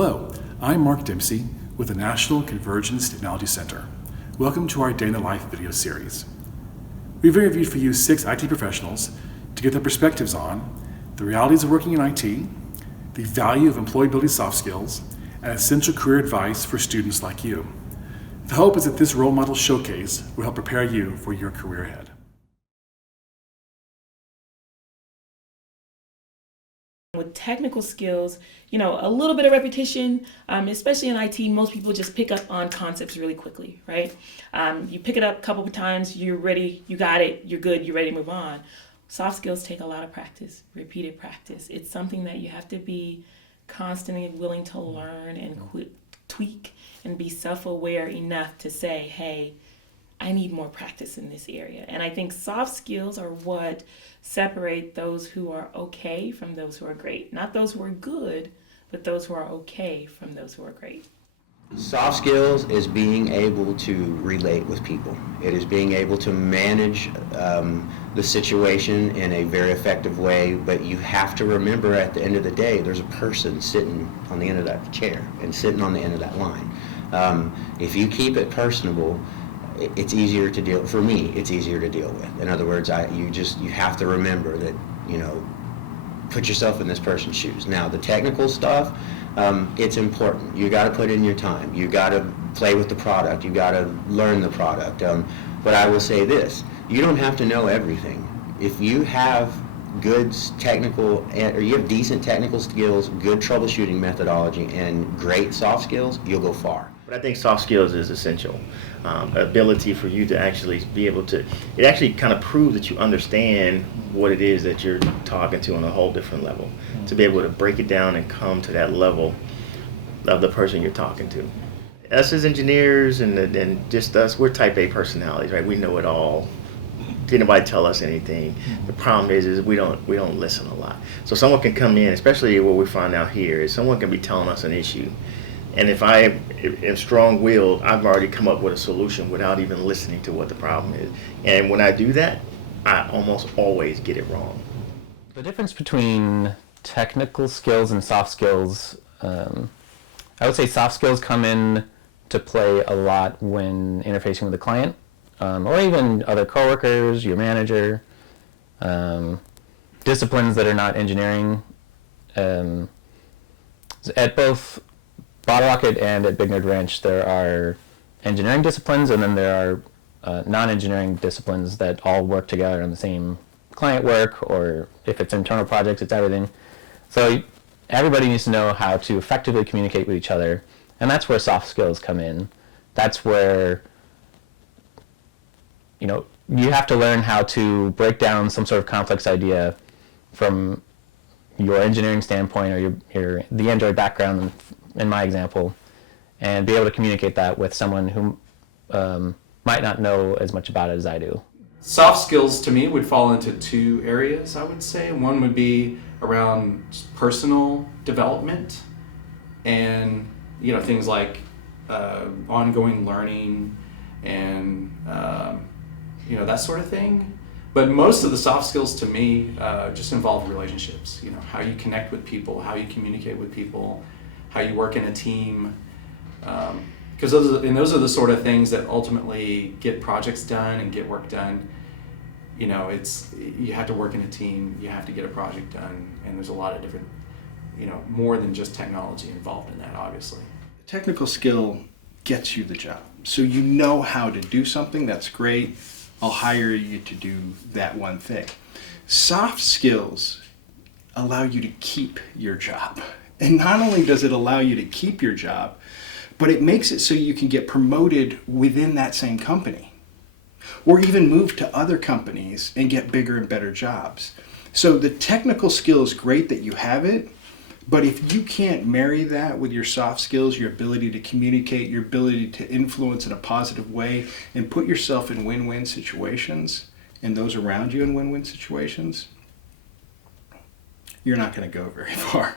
Hello, I'm Mark Dempsey with the National Convergence Technology Center. Welcome to our Day in the Life video series. We've interviewed for you 6 IT professionals to get their perspectives on the realities of working in IT, the value of employability soft skills, and essential career advice for students like you. The hope is that this role model showcase will help prepare you for your career ahead. With technical skills, a little bit of repetition, especially in IT, most people just pick up on concepts really quickly, right? You pick it up a couple of times, you're ready, you got it, you're good, you're ready to move on. Soft skills take a lot of practice, repeated practice. It's something that you have to be constantly willing to learn and tweak and be self-aware enough to say, hey, I need more practice in this area. And I think soft skills are what separate those who are okay from those who are great. Not those who are good, but those who are okay from those who are great. Soft skills is being able to relate with people. It is being able to manage the situation in a very effective way, but you have to remember at the end of the day, there's a person sitting on the end of that chair and sitting on the end of that line. If you keep it personable, it's easier to deal, for me, it's easier to deal with. In other words, you have to remember that, put yourself in this person's shoes. Now, the technical stuff, it's important. You got to put in your time. You got to play with the product. You got to learn the product. But I will say this, you don't have to know everything. If you have good technical, or you have decent technical skills, good troubleshooting methodology, and great soft skills, you'll go far. But I think soft skills is essential. Ability for you to actually be able to, it actually kind of proves that you understand what it is that you're talking to on a whole different level. To be able to break it down and come to that level of the person you're talking to. Us as engineers and just us, we're type A personalities, right? We know it all. Didn't nobody tell us anything. The problem is we don't listen a lot. So someone can come in, especially what we find out here, is someone can be telling us an issue. And if I am strong-willed, I've already come up with a solution without even listening to what the problem is. And when I do that, I almost always get it wrong. The difference between technical skills and soft skills, I would say soft skills come in to play a lot when interfacing with the client, or even other coworkers, your manager, disciplines that are not engineering. At both Bottle Rocket and at Big Nerd Ranch, there are engineering disciplines, and then there are non-engineering disciplines that all work together on the same client work, or if it's internal projects, it's everything. So everybody needs to know how to effectively communicate with each other, and that's where soft skills come in. That's where you have to learn how to break down some sort of complex idea from your engineering standpoint or the Android background, in my example, and be able to communicate that with someone who might not know as much about it as I do. Soft skills to me would fall into 2 areas, I would say. One would be around personal development and things like ongoing learning and that sort of thing. But most of the soft skills to me just involve relationships. How you connect with people, how you communicate with people, how you work in a team, because those are the sort of things that ultimately get projects done and get work done. You have to work in a team, you have to get a project done, and there's a lot of different, more than just technology involved in that, obviously. Technical skill gets you the job, so you know how to do something. That's great. I'll hire you to do that one thing. Soft skills allow you to keep your job. And not only does it allow you to keep your job, but it makes it so you can get promoted within that same company, or even move to other companies and get bigger and better jobs. So the technical skill is great that you have it, but if you can't marry that with your soft skills, your ability to communicate, your ability to influence in a positive way, and put yourself in win-win situations, and those around you in win-win situations, you're not going to go very far.